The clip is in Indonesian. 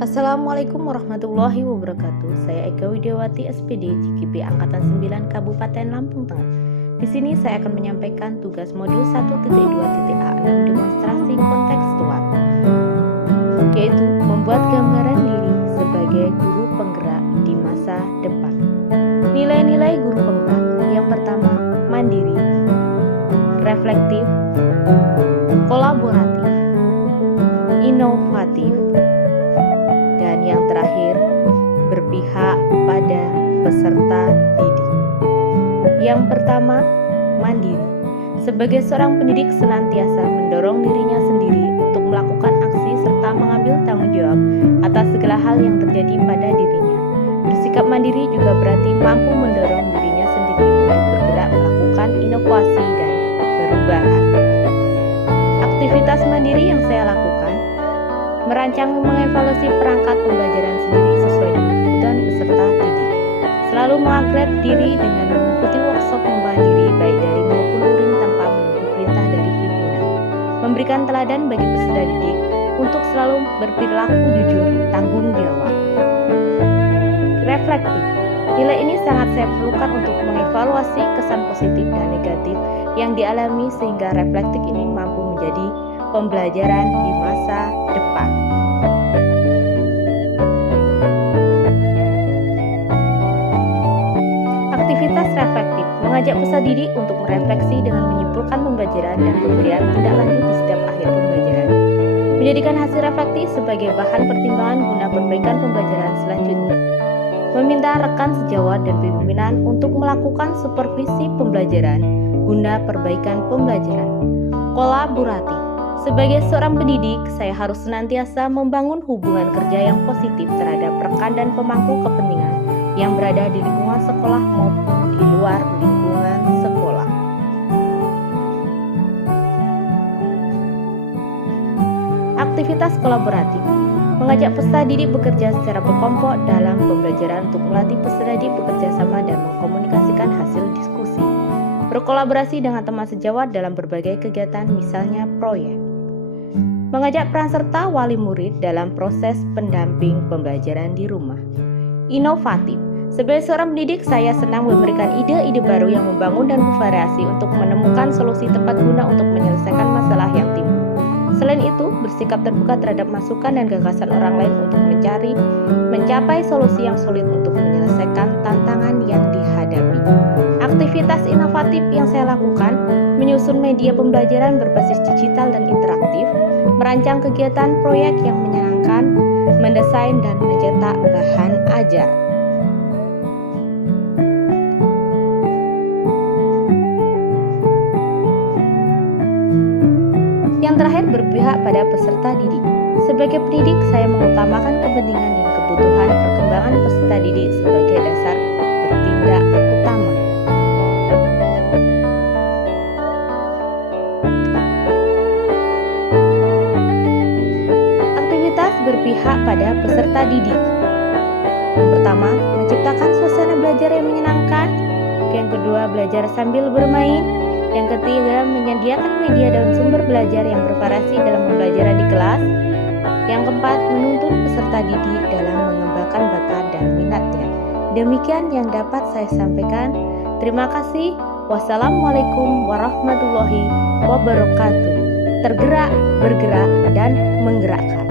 Assalamualaikum warahmatullahi wabarakatuh. Saya Eka Widiawati SPD JKP Angkatan 9 Kabupaten Lampung Tengah. Di sini saya akan menyampaikan tugas modul 1.2.A6 demonstrasi kontekstual, yaitu membuat gambaran diri sebagai guru penggerak di masa depan. Nilai-nilai guru penggerak yang pertama, mandiri, reflektif, kolaboratif, inovatif, dan yang terakhir, berpihak pada peserta didik. Yang pertama, mandiri. Sebagai seorang pendidik senantiasa mendorong dirinya sendiri untuk melakukan aksi serta mengambil tanggung jawab atas segala hal yang terjadi pada dirinya. Bersikap mandiri juga berarti mampu mendorong dirinya sendiri untuk bergerak melakukan inovasi dan perubahan. Aktivitas mandiri yang saya lakukan, merancang mengevaluasi perangkat pembelajaran sendiri sesuai dengan kebutuhan peserta didik. Selalu mengupgrade diri dengan mengikuti workshop pengembangan diri baik dari maupun luring tanpa menunggu perintah dari pimpinan. Memberikan teladan bagi peserta didik untuk selalu berperilaku jujur, tanggung jawab. Reflektif. Nilai ini sangat saya perlukan untuk mengevaluasi kesan positif dan negatif yang dialami sehingga reflektif ini mampu menjadi pembelajaran di masa depan. Aktivitas reflektif mengajak peserta didik untuk merefleksi dengan menyimpulkan pembelajaran dan pemberian tindak lanjut di setiap akhir pembelajaran. Menjadikan hasil reflektif sebagai bahan pertimbangan guna perbaikan pembelajaran selanjutnya. Meminta rekan sejawat dan pimpinan untuk melakukan supervisi pembelajaran guna perbaikan pembelajaran. Kolaboratif. Sebagai seorang pendidik, saya harus senantiasa membangun hubungan kerja yang positif terhadap rekan dan pemangku kepentingan yang berada di lingkungan sekolah maupun di luar lingkungan sekolah. Aktivitas kolaboratif mengajak peserta didik bekerja secara berkelompok dalam pembelajaran untuk melatih peserta didik bekerja sama dan mengkomunikasikan hasil diskusi. Berkolaborasi dengan teman sejawat dalam berbagai kegiatan, misalnya proyek. Mengajak peran serta wali murid dalam proses pendamping pembelajaran di rumah. Inovatif. Sebagai seorang pendidik, saya senang memberikan ide-ide baru yang membangun dan bervariasi untuk menemukan solusi tepat guna untuk menyelesaikan masalah yang timbul. Selain itu, bersikap terbuka terhadap masukan dan gagasan orang lain untuk mencapai solusi yang solid untuk menyelesaikan tantangan yang dihadapi. Aktivitas inovatif yang saya lakukan, menyusun media pembelajaran berbasis digital dan interaktif, merancang kegiatan proyek yang menyenangkan, mendesain dan mencetak bahan ajar. Yang terakhir, berpihak pada peserta didik. Sebagai pendidik, saya mengutamakan kepentingan dan kebutuhan perkembangan peserta didik sebagai dasar bertindak utama. Aktivitas berpihak pada peserta didik. Yang pertama, menciptakan suasana belajar yang menyenangkan. Yang kedua, belajar sambil bermain. Yang ketiga, menyediakan media dan sumber belajar yang bervariasi dalam pembelajaran di kelas. Yang keempat, menuntun peserta didik dalam mengembangkan bakat dan minatnya. Demikian yang dapat saya sampaikan. Terima kasih. Wassalamualaikum warahmatullahi wabarakatuh. Tergerak, bergerak, dan menggerakkan.